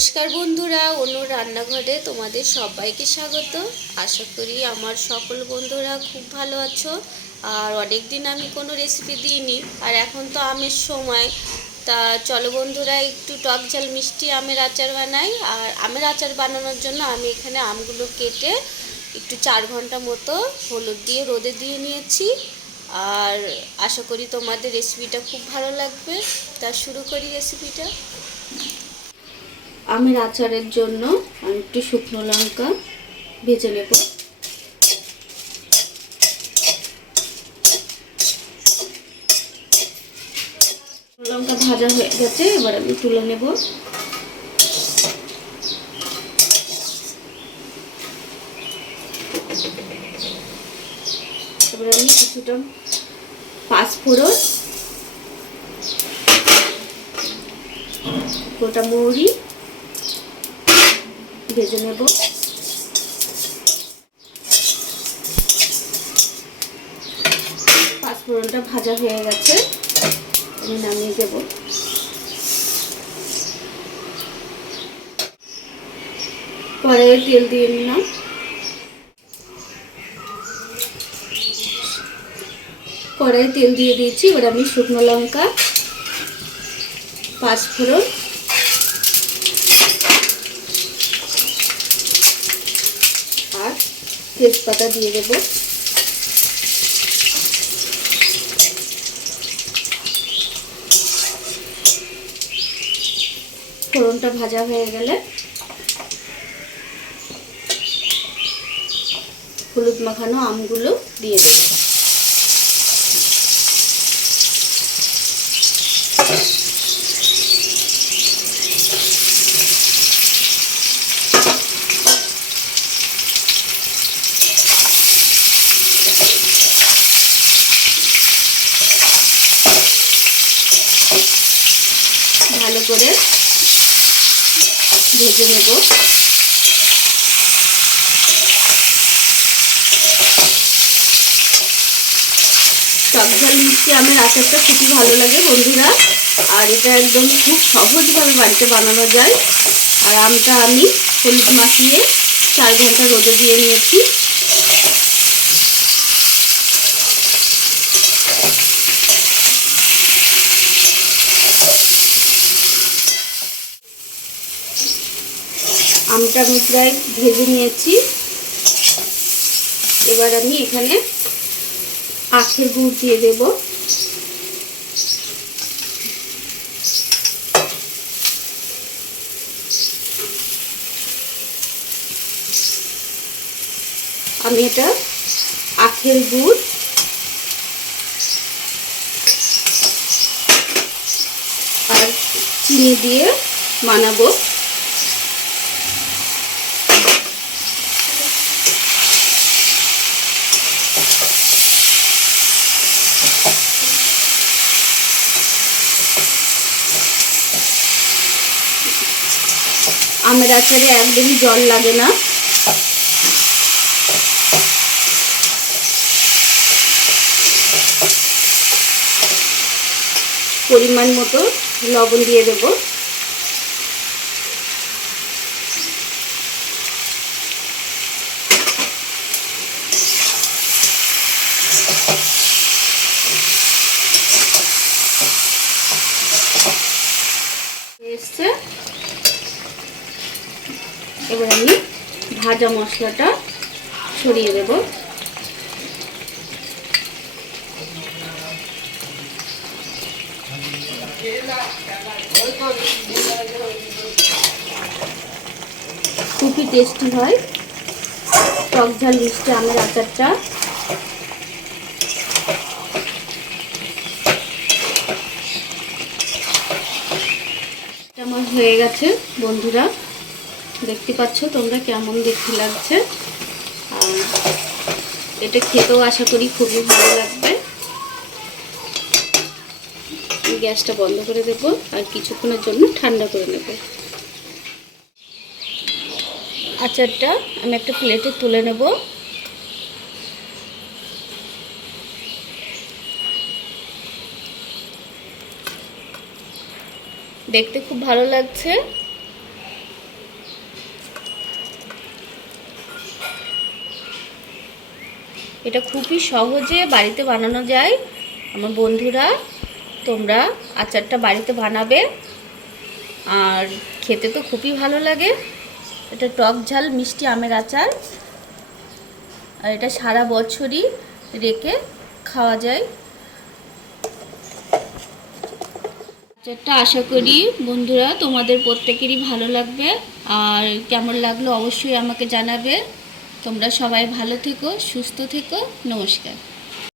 নমস্কার বন্ধুরা, অনুর রান্নাঘরে তোমাদের সবাইকে স্বাগত। আশা করি আমার সকল বন্ধুরা খুব ভালো আছো। আর অনেক দিন আমি কোনো রেসিপি দিইনি, আর এখন তো আমের সময়। তা চলো বন্ধুরা, একটু টক ঝাল মিষ্টি আমের আচার বানাই। আর আমের আচার বানানোর জন্য আমি এখানে আমগুলো কেটে একটু 4 ঘন্টা মতো হলুদ দিয়ে রোদে দিয়ে নিয়েছি। আর আশা করি তোমাদের রেসিপিটা খুব ভালো লাগবে। তা শুরু করি রেসিপিটা। আমের আচারের জন্য আমি একটু শুকনো লঙ্কা ভেজে নেব। লঙ্কা ভাজা হয়ে গেছে, এবার আমি তুলে নেব। এবার আমি কিছুটা পাঁচফোড়ন, গোটা মৌরি ভেজে নেব। পাঁচফোড়নটা ভাজা হয়ে গেছে, আমি নামিয়ে দেব। কড়াইয়ে তেল দিয়ে নিলাম। কড়াইয়ে তেল দিয়ে দিয়েছি। এবার আমি শুকনো লঙ্কা, পাঁচফোড়ন আর তেজপাতা দিয়ে দেব। ফোড়নটা ভাজা হয়ে গেলে হলুদ মাখানো আমগুলো দিয়ে দেব। ভালো করে ভেজে নেব। টক ঝাল মিষ্টি আমের আচারটা খুবই ভালো লাগে বন্ধুরা। আর এটা একদম খুব সহজভাবে বাড়িতে বানানো যায়। আর আমটা আমি হলুদ মাখিয়ে 4 ঘন্টা রোদে দিয়ে নিয়েছি। আমটা আমি প্রায় ভেজে নিয়েছি। এবার আমি এখানে আখের গুড় দিয়ে দেব। আমি এটা আখের গুড় আর চিনি দিয়ে বানাবো। আমের আচারে একদমই জল লাগে না। পরিমাণ মতো লবণ দিয়ে দেব। এসছে, এবার আমি ভাজা মশলাটা ছড়িয়ে দেব। খুবই টেস্টি হয় টক ঝাল মিষ্টি আমের আচারটা। আমার হয়ে গেছে বন্ধুরা, দেখতে পাচ্ছ তোমরা কেমন দেখতে লাগছে। আর এটা খেতেও আশা করি খুবই ভালো লাগবে। গ্যাসটা বন্ধ করে দেব আর কিছুক্ষণের জন্য ঠান্ডা করে নেব। আচারটা আমি একটা প্লেটে তুলে নেব। দেখতে খুব ভালো লাগছে। এটা খুবই সহজে বাড়িতে বানানো যায়। আমার বন্ধুরা, তোমরা আচারটা বাড়িতে বানাবে, আর খেতে তো খুবই ভালো লাগে। এটা টক ঝাল মিষ্টি আমের আচার, আর এটা সারা বছরই রেখে খাওয়া যায়। আচারটা আশা করি বন্ধুরা তোমাদের প্রত্যেকেরই ভালো লাগবে, আর কেমন লাগলো অবশ্যই আমাকে জানাবে। তোমরা সবাই ভালো থেকো, সুস্থ থেকো। নমস্কার।